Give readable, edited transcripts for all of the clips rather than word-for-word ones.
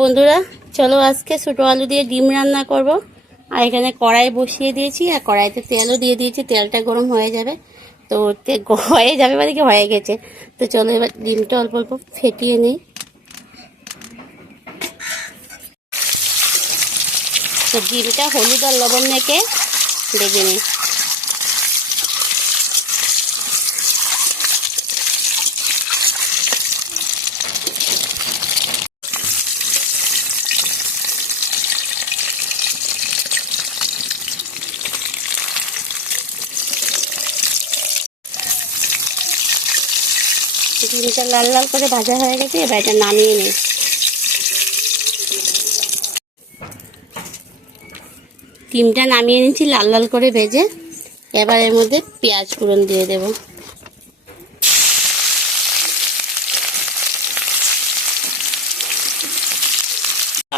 বন্ধুরা চলো আজকে ছোটো আলু দিয়ে ডিম রান্না করব। আর এখানে কড়াই বসিয়ে দিয়েছি আর কড়াইতে তেলও দিয়ে দিয়েছি। তেলটা গরম হয়ে যাবে, তো হয়ে যাবে মানে কি হয়ে গেছে। তো চলো এবার ডিমটা অল্প অল্প ফেটিয়ে নিই। তো ডিমটা হলুদ আর লবণ মেখে ভেজে নিই। ডিমটা লাল লাল করে ভাজা হয়ে গেছে, এবার এটা নামিয়ে নিই। ডিমটা নামিয়ে নিচ্ছি লাল লাল করে ভেজে। এবার এর মধ্যে পেঁয়াজ ফোড়ন দিয়ে দেব।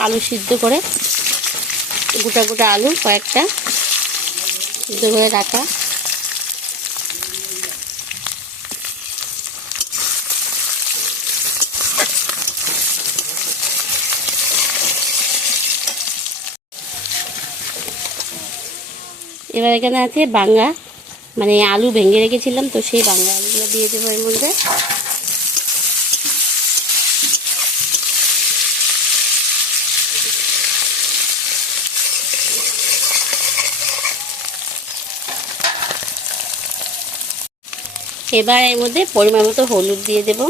আলু সিদ্ধ করে গোটা গোটা আলু কয়েকটা সিদ্ধ করে রাখা। এবার এখানে আছে বাঙ্গা, মানে আলু ভেঙে রেখেছিলাম, তো সেই বাঙ্গা আলুগুলো দিয়ে দেবো এর মধ্যে। এবার এর মধ্যে পরিমাণ মতো হলুদ দিয়ে দেব।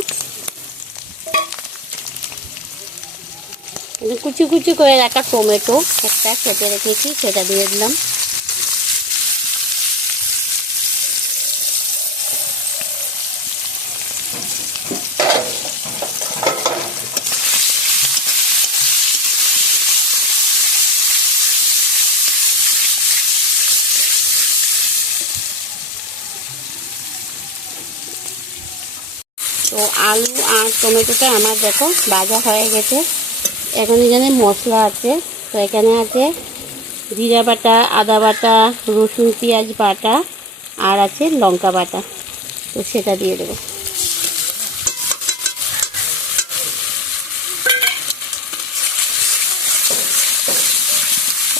কুচি কুচি করে রাখা টমেটো একটা কেটে রেখেছি, সেটা দিয়ে দিলাম। তো আলু আর টমেটোটা আমার দেখো ভাজা হয়ে গেছে। এখন এখানে মশলা আছে, তো এখানে আছে জিরা বাটা, আদা বাটা, রসুন পেঁয়াজ বাটা আর আছে লঙ্কা বাটা, তো সেটা দিয়ে দেবো।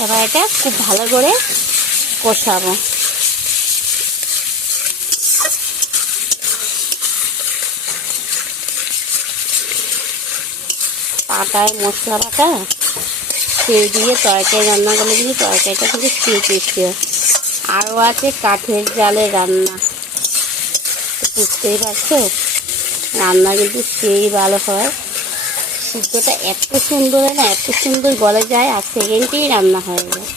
এবার এটা খুব ভালো করে কষাবো। পাটায় মশলা বাটা সেই দিয়ে তরকারি রান্না করলে কিন্তু তরকারিটা কিন্তু সেই টেস্টি হয়। আরও আছে কাঠের জালে রান্না, বুঝতেই পারছো রান্না কিন্তু সেই ভালো হয়। সিদ্ধটা এত সুন্দর হয় না, এত সুন্দর গলে যায় আর সেকেন্ডেই রান্না হয়ে যায়।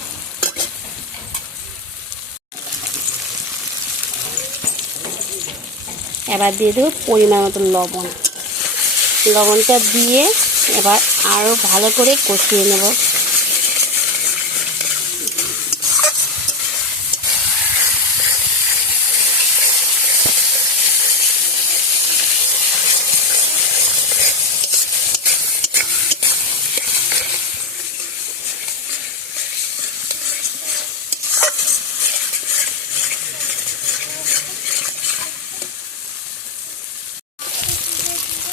এবার দিয়ে দেবো পরিমাণ মতো লবণ। লবণটা দিয়ে এবার আরও ভালো করে কষিয়ে নেব।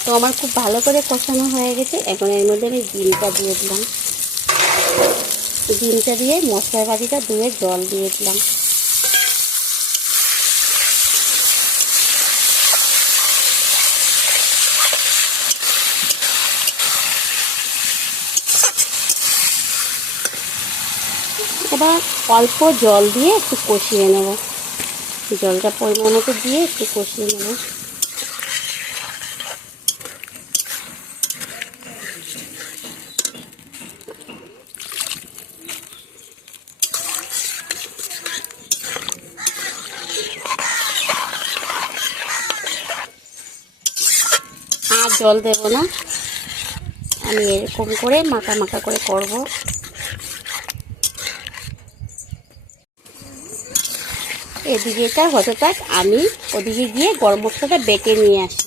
তো আমার খুব ভালো করে কষানো হয়ে গেছে। এখন এর মধ্যে আমি ডিমটা দিয়ে দিলাম। ডিমটা দিয়ে মশলার বাটিটা ধুয়ে জল দিয়ে দিলাম। এবার অল্প জল দিয়ে একটু কষিয়ে নেব। জলটা পরিমাণ মতো দিয়ে একটু কষিয়ে নেব। আর জল দেব না, আমি এরকম করে মাখা মাখা করে করব। এদিকে এটা হতে থাক, আমি ওদিকে গিয়ে গরম মশলাটা বেটে নিয়ে আসি।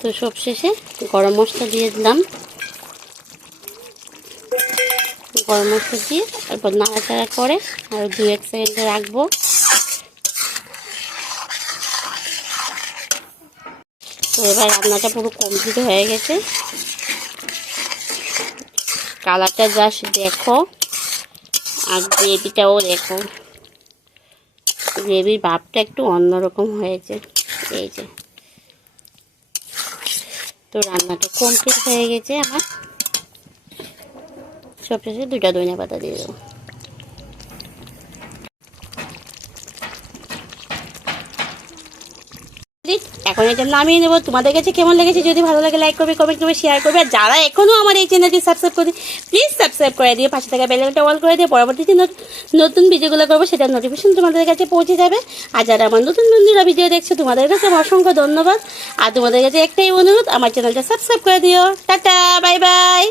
তো সব শেষে গরম মশলা দিয়ে দিলাম। গরম মশলা দিয়ে তারপর নাড়াচাড়া করে আর 2-1 সেকেন্ডে রাখবো। তো এবার রান্নাটা পুরো কমপ্লিট হয়ে গেছে। কালারটা জাস্ট দেখো আর গ্রেভিটাও দেখো, গ্রেভির ভাবটা একটু অন্যরকম হয়েছে। এই যে তো রান্নাটা কমপ্লিট হয়ে গেছে আমার। সবশেষে 2টা ধনিয়া পাতা দিয়ে দেবো। এখন এটা নামিয়ে নেবো। তোমাদের কাছে কেমন লেগেছে যদি ভালো লাগে লাইক করবে, কমেন্ট করবে, শেয়ার করবে। আর যারা এখনও আমার এই চ্যানেলটি সাবস্ক্রাইব করে প্লিজ সাবস্ক্রাইব করে দিও, পাশে থাকা বেল আইকনটা অল করে দিও। পরবর্তীতে নতুন ভিডিওগুলো করবো সেটার নোটিফিকেশন তোমাদের কাছে পৌঁছে যাবে। আর যারা আমার নতুন বন্ধুরা ভিডিও দেখছো তোমাদের কাছে অসংখ্য ধন্যবাদ। আর তোমাদের কাছে একটাই অনুরোধ, আমার চ্যানেলটা সাবস্ক্রাইব করে দিও। Tata, bye bye.